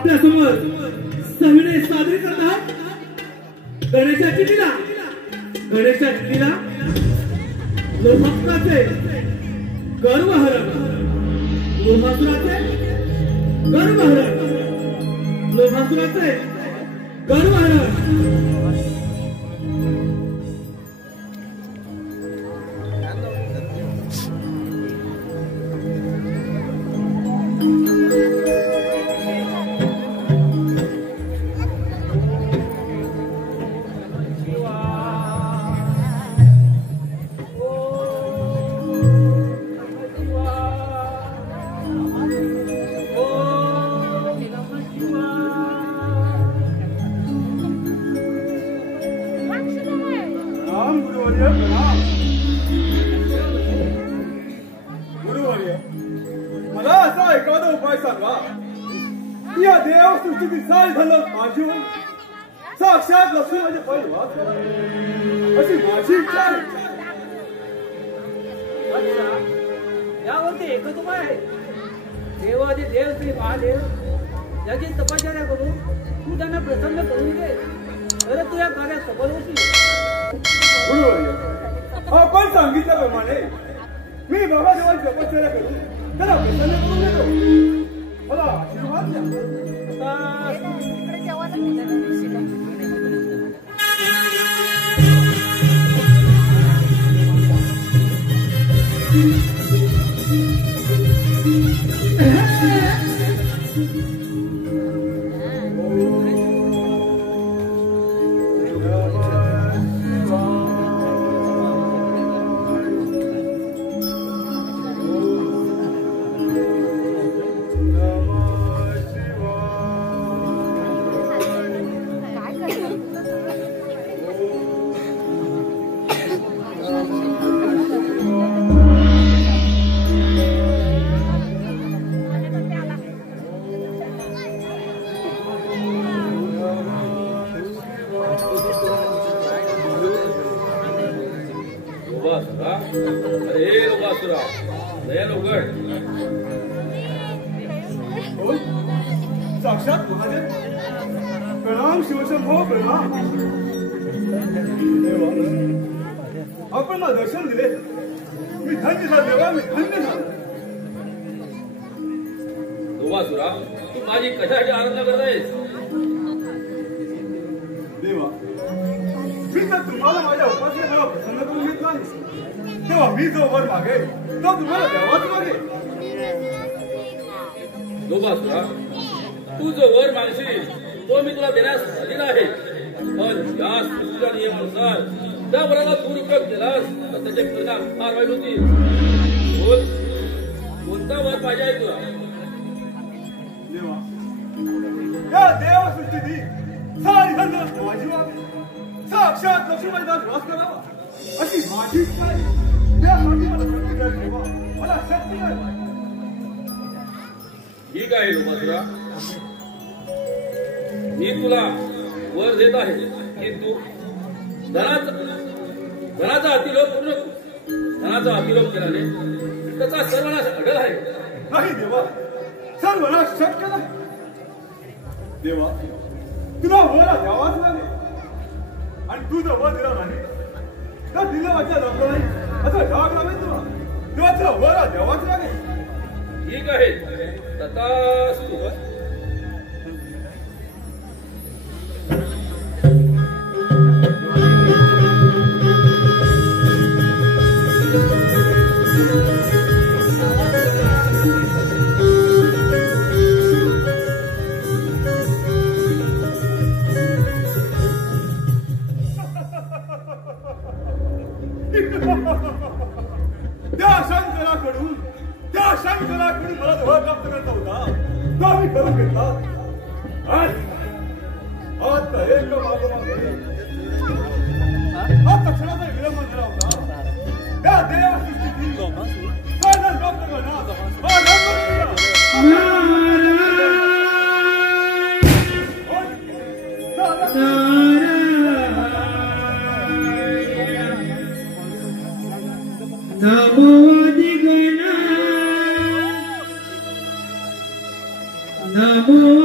आपल्या समोर सविनय सादरी करतात गणेशाची लीला। गणेशाची लीला लोभासुराचे गर्वहरण, लोभासुराचे गर्वहरण, लोभासुराचे गर्वहरण। साक्षात लक्ष्मी म्हणजे अशी माझी इच्छा आहे। यावरती एकच उपाय आहे। देवादी देव श्री महादेव याची तपश्चर्या करून तू त्यांना प्रसन्न करून घे, तर तू या कार्यात सफल होशील। आपण सांगितल्याप्रमाणे मी बाबा देवाची तपश्चर्या करून त्याला प्रसन्न करून घेतो। मला आशीर्वाद द्या। साक्षात महादेव प्रणाम। शिवशंभो प्रणाम। आपण मला दर्शन दिले, मी धन्य झालो देवा, मी धन्य झालो। दुवासुरा, तू माझी कशाची आराधना करत आहेस? देवा, मी तर तुम्हाला माझ्या उपासनेला प्रसन्न करून घेतला आहे, तेव्हा मी जो वर मागेल तो तुम्हाला द्यावाच मागेल। दुवासुरा, तू जो वर मागशील तो मी तुला देण्यास आलेला आहे, पण या सृष्टीच्या नियमानुसार त्या वराला दुरुपयोग केलास तर त्याचे परिणाम फार वाईट होतील। बोल, कोणता वर पाहिजे आहे तुला? देवा, या देवसृष्टीची सारी धन्य माझी व्हावी, साक्षात लक्ष्मीचा वास करावा अशी माझी इच्छा आहे। त्यासाठी मला प्रतिकार ठेवा, मला शक्ती आहे। ठीक आहे लोकासुरा, मी तुला वर देत आहे, किंतु धनाचा अतिलोप करू नको। धनाचा अतिलोप केल्याने त्याचा सर्वनाश अडल आहे। नाही देवा, सर्वनाश शक्य नाही। देवा, तुला वर द्यावाच लागेल, आणि तू जर वर दिला नाही तर दिलं वाचा दाखवलं नाही असं ढाक लावेल तुला, तेव्हा तुला वर द्यावाच लागेल। ठीक आहे, तथास्तु। त्या शंकराकडून मला धोका प्राप्त करता होता, तो मी करून घेतला। आता एक आता क्षणाचा विलंब झाला होता, त्या देवसृष्टीची साधन प्राप्त करणार। नमो दिगना नमो Radha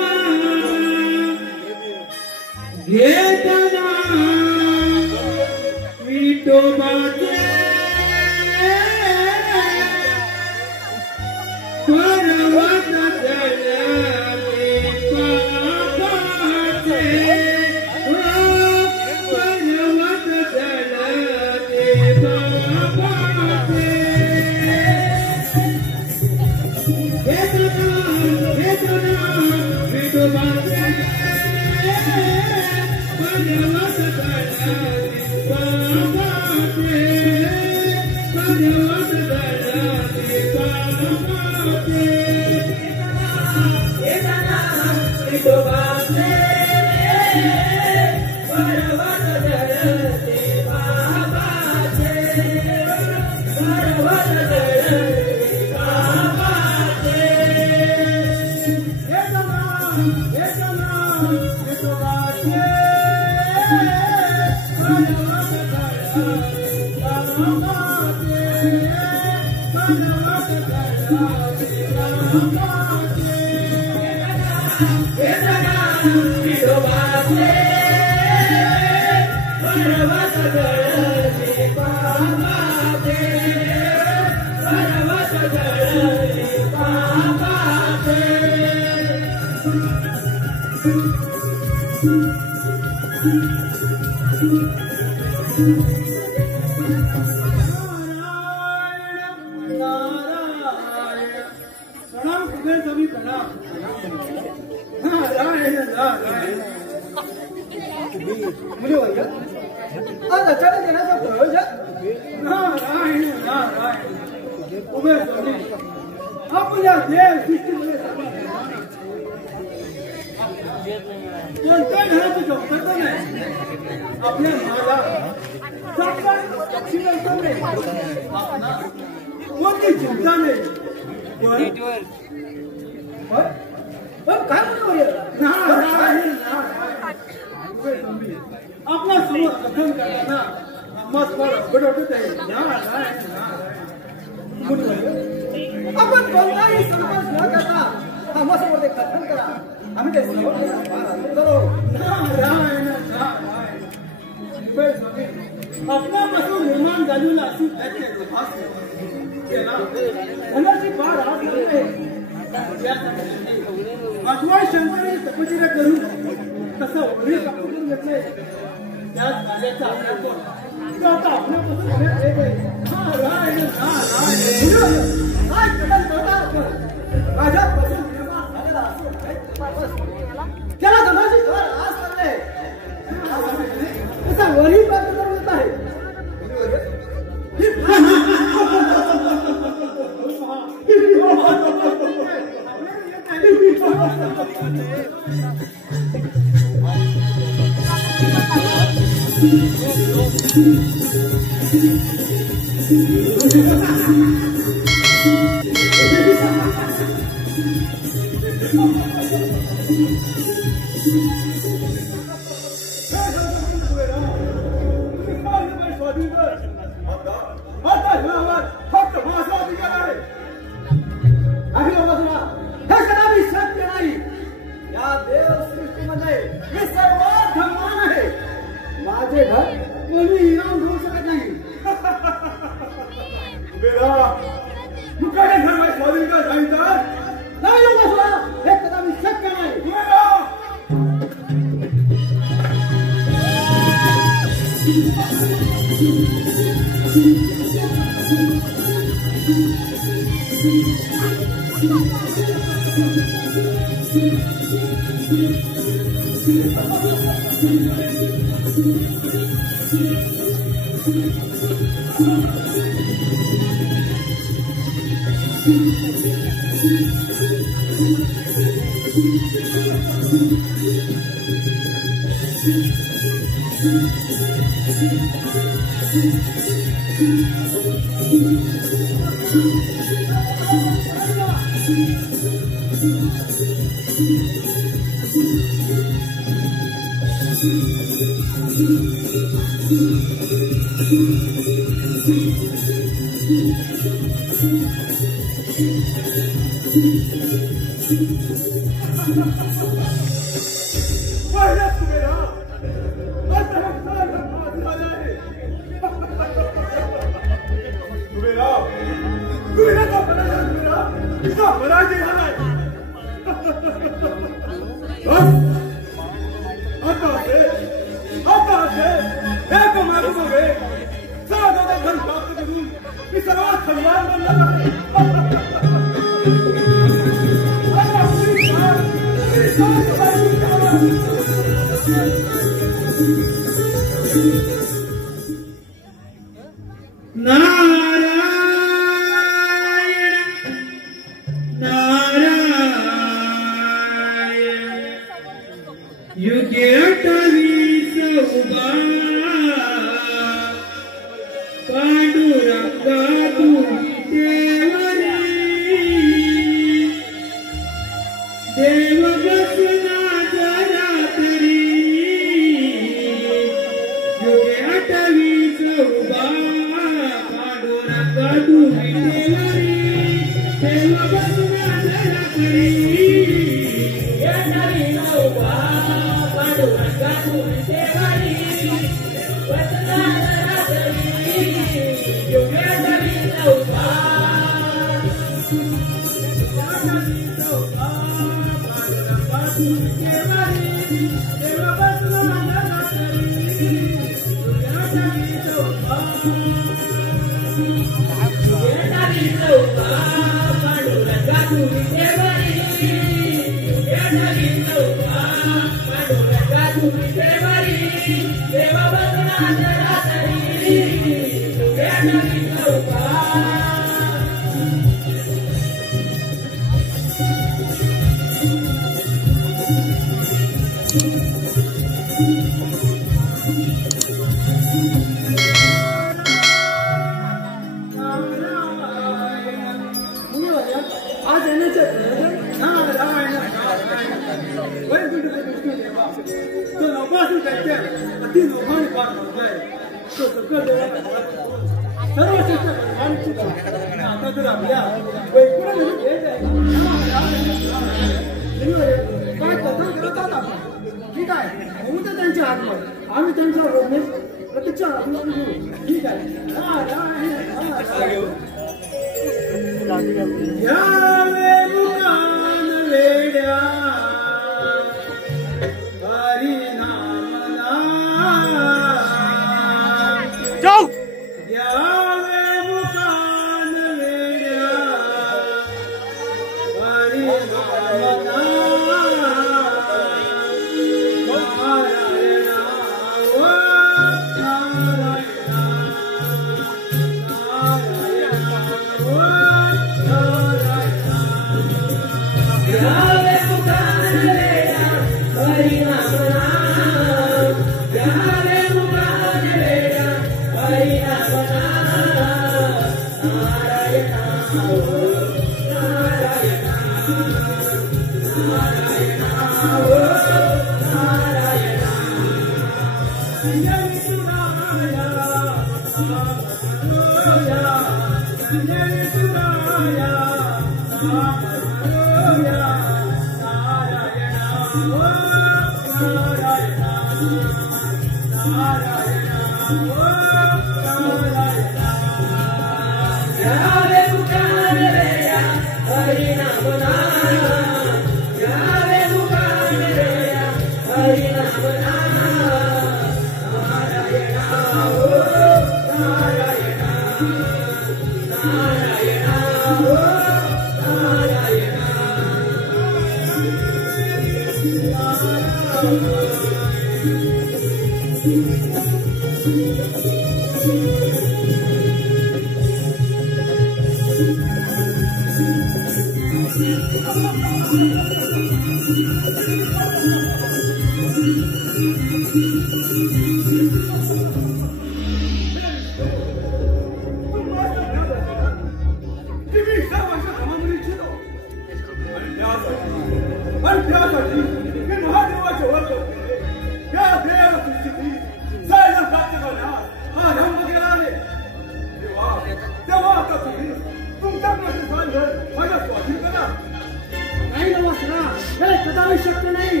शक्य नाही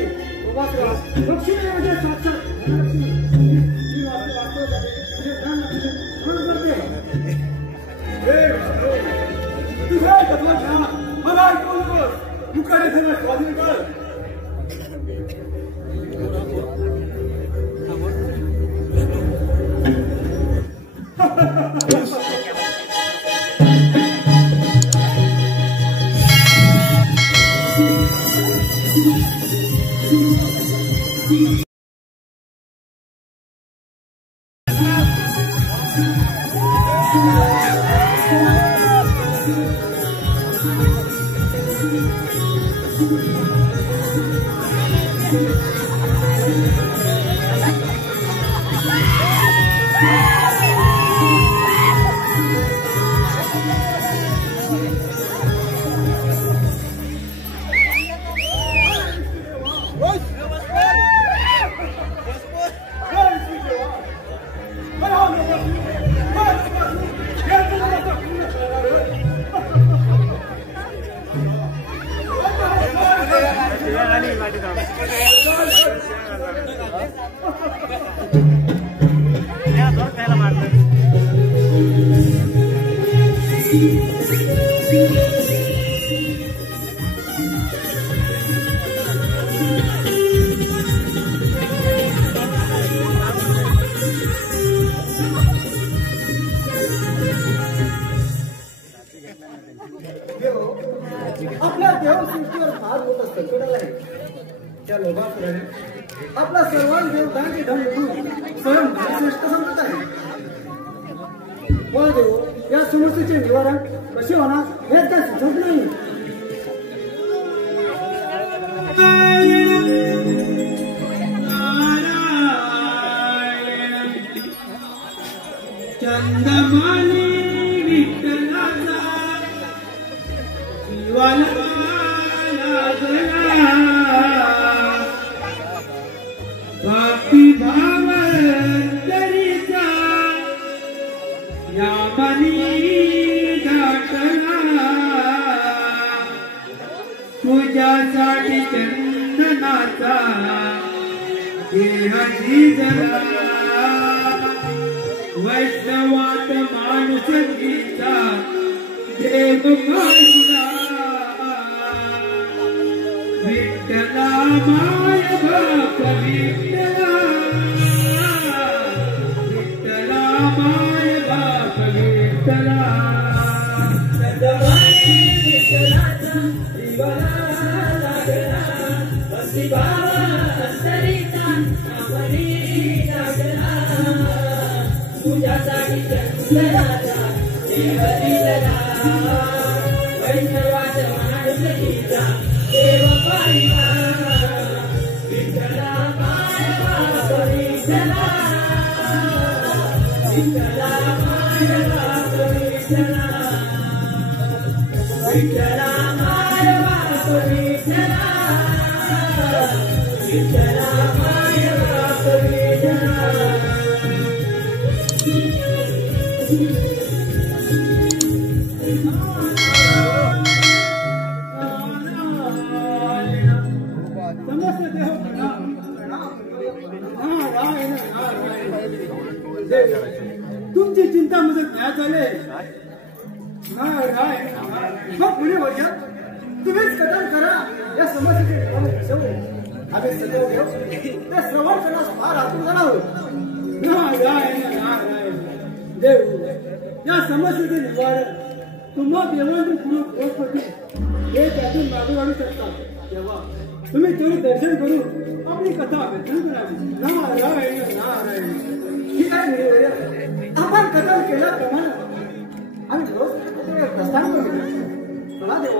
आपल्या देवसृष्टीवर फार मोठं संकट आहे. त्या लोभासुराने आपला सर्वांना देवतांचे धन लुटून स्वयं श्रेष्ठ समजत आहे. वा देव, या समस्येचे निवारण कसे होणार हे काय सुचत नाही. चंदमानी विठ्ठलाचा जीवाला लागला भक्ती भाव तरीचा या मनी दाटला तुझ्यासाठी चंदनाचा देह झिजला वैष्णवात माणूस गीता देव मायला विठ्ठला माय बाप विठ्ठला विठ्ठला माय बाप विठ्ठला सदवानी विठ्ठलाचा जीवाला लागला भक्ती भाव अंतरीचा आपली लागला तुझ्यासाठी चंदनाचा देव दिला वैष्णवात माणूस गीता देव पाहिला विठ्ठला माय बाप विठ्ठला विठ्ठला माय बाप विठ्ठला विठ्ठला माय बाप विठ्ठला विठ्ठला माय बाप विठ्ठला. तुमची चिंता मध्ये ज्ञात झाले मग पुढे वर्षा तुम्हीच कथन करा या समस्येचे आम्ही सदैव देव ते श्रवण करण्यास फार आतुर झाला आहोत. देव या समस्येचे निवारण तुम्हा देवांनी पूर्ण हे त्यातून मागू काढू शकता. तेव्हा तुम्ही तेवढे दर्शन करून आपली कथा व्यथन करावी. नारायण नारायण. ठीक आहे, आपण कथन केल्याप्रमाणे आम्ही रोज प्रस्थान करू. चला देव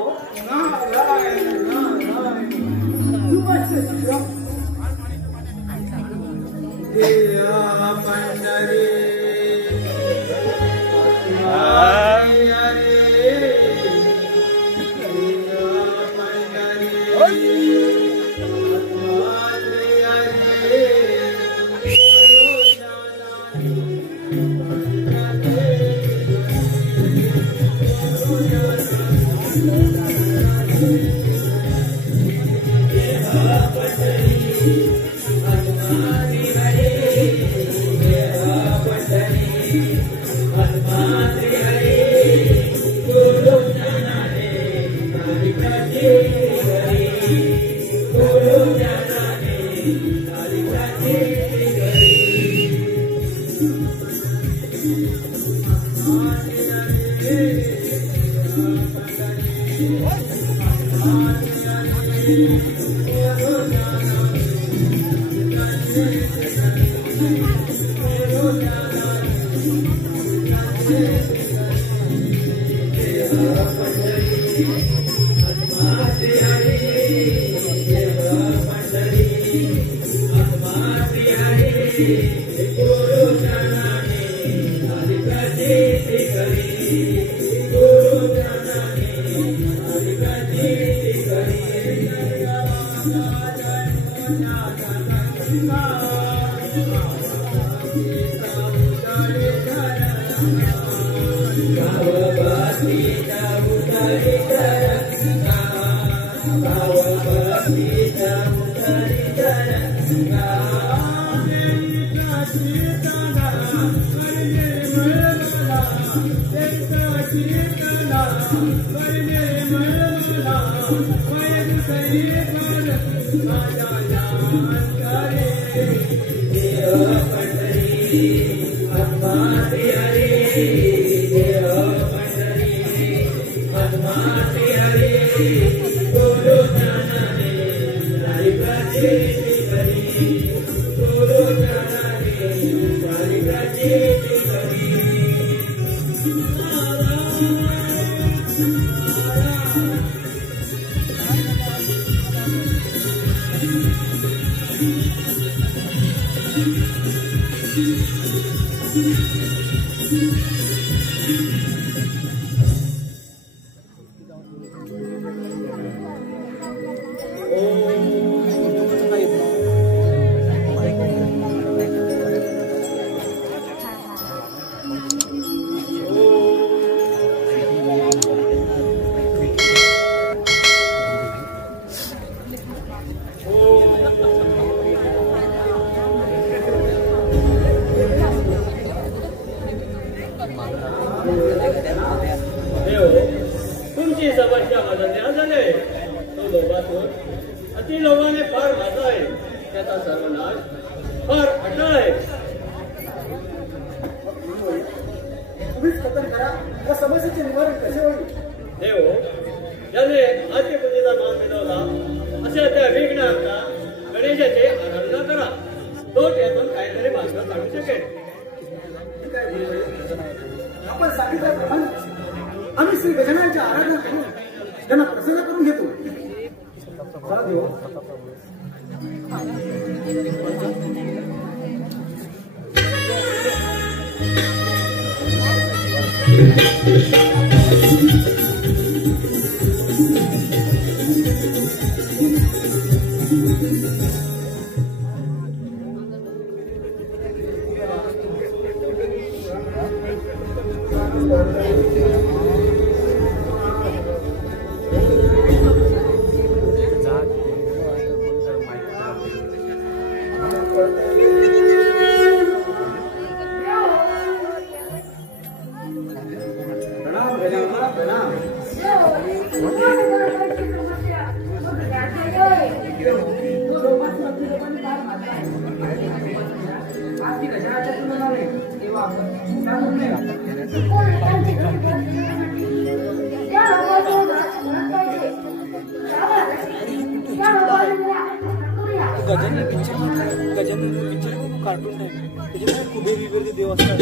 गजानन पिक्चर कार्टून टाइप त्याच्यामुळे कुबेर बिबेर ते देव असतात.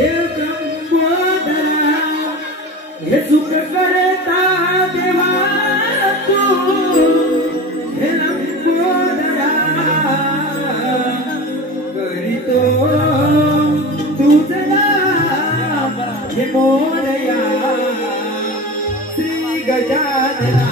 हे ब्रह्मोदरा हे सुख करता देवा तू हे लंबोदरा करीतो तुझला हे मोरया श्री गजानना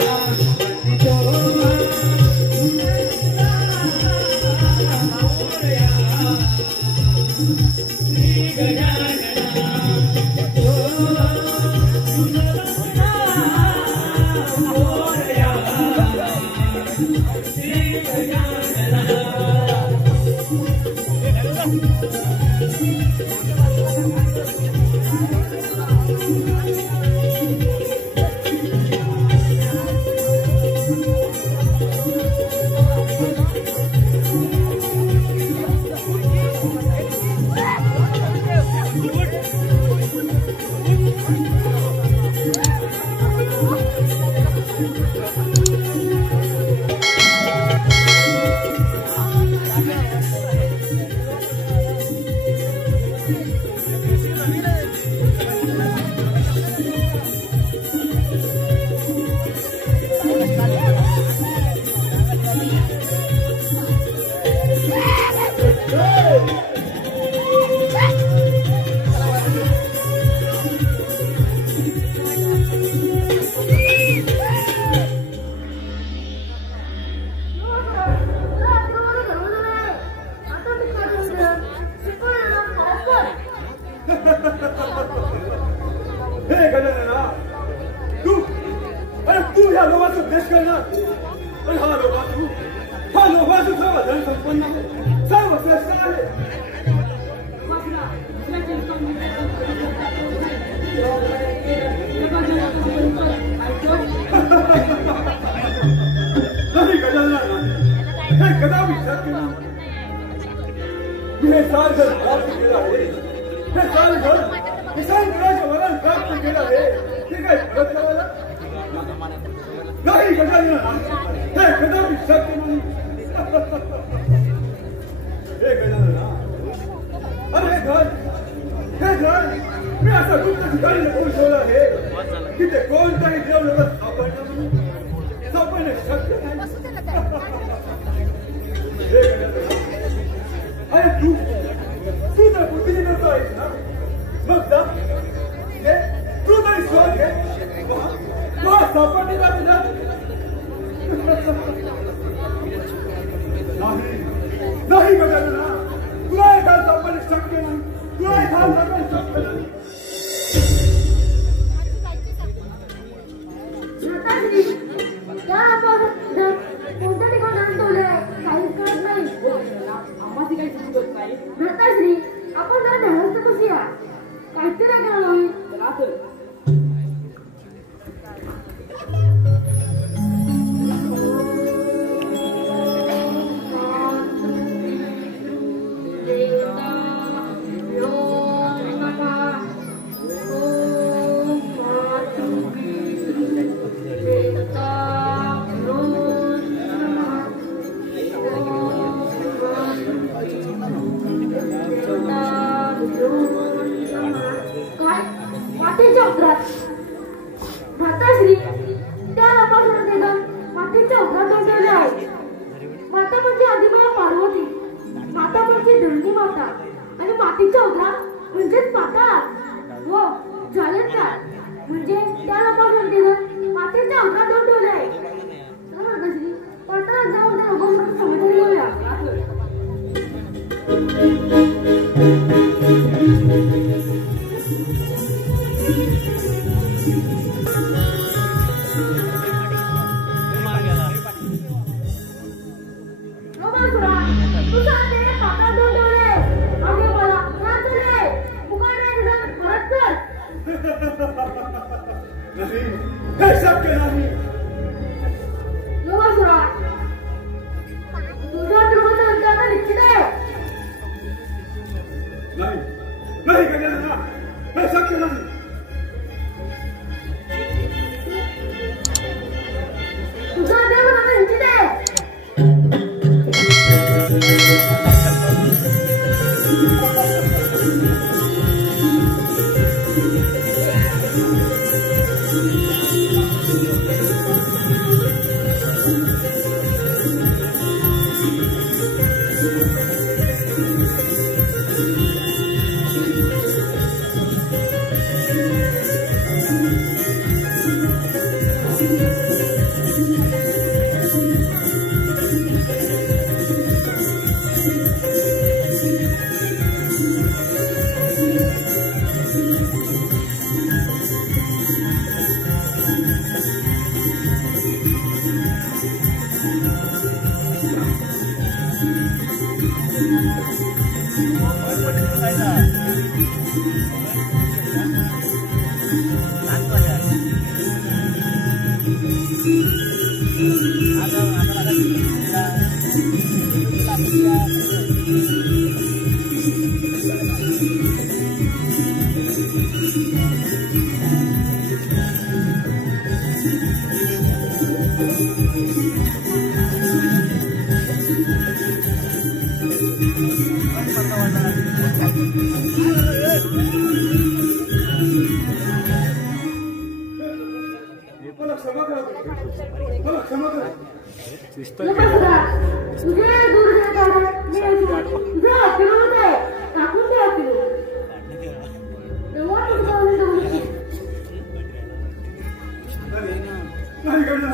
नाही करणार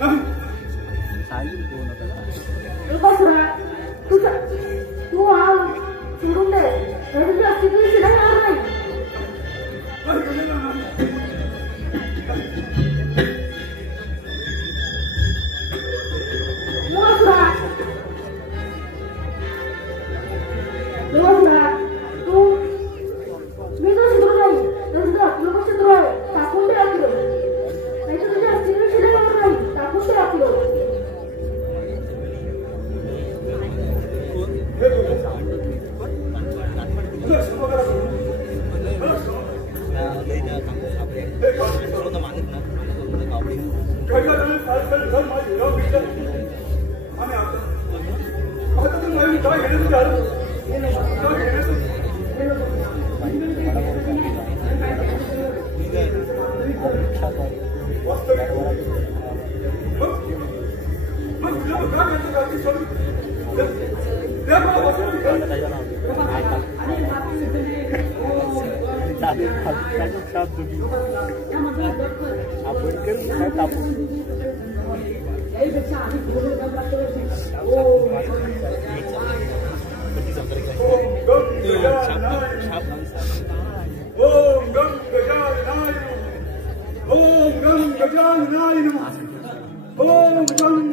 नाही. तू हा सोडून दे नाही नाही करणार. ओम गम गजाननाय नमः. ओम गम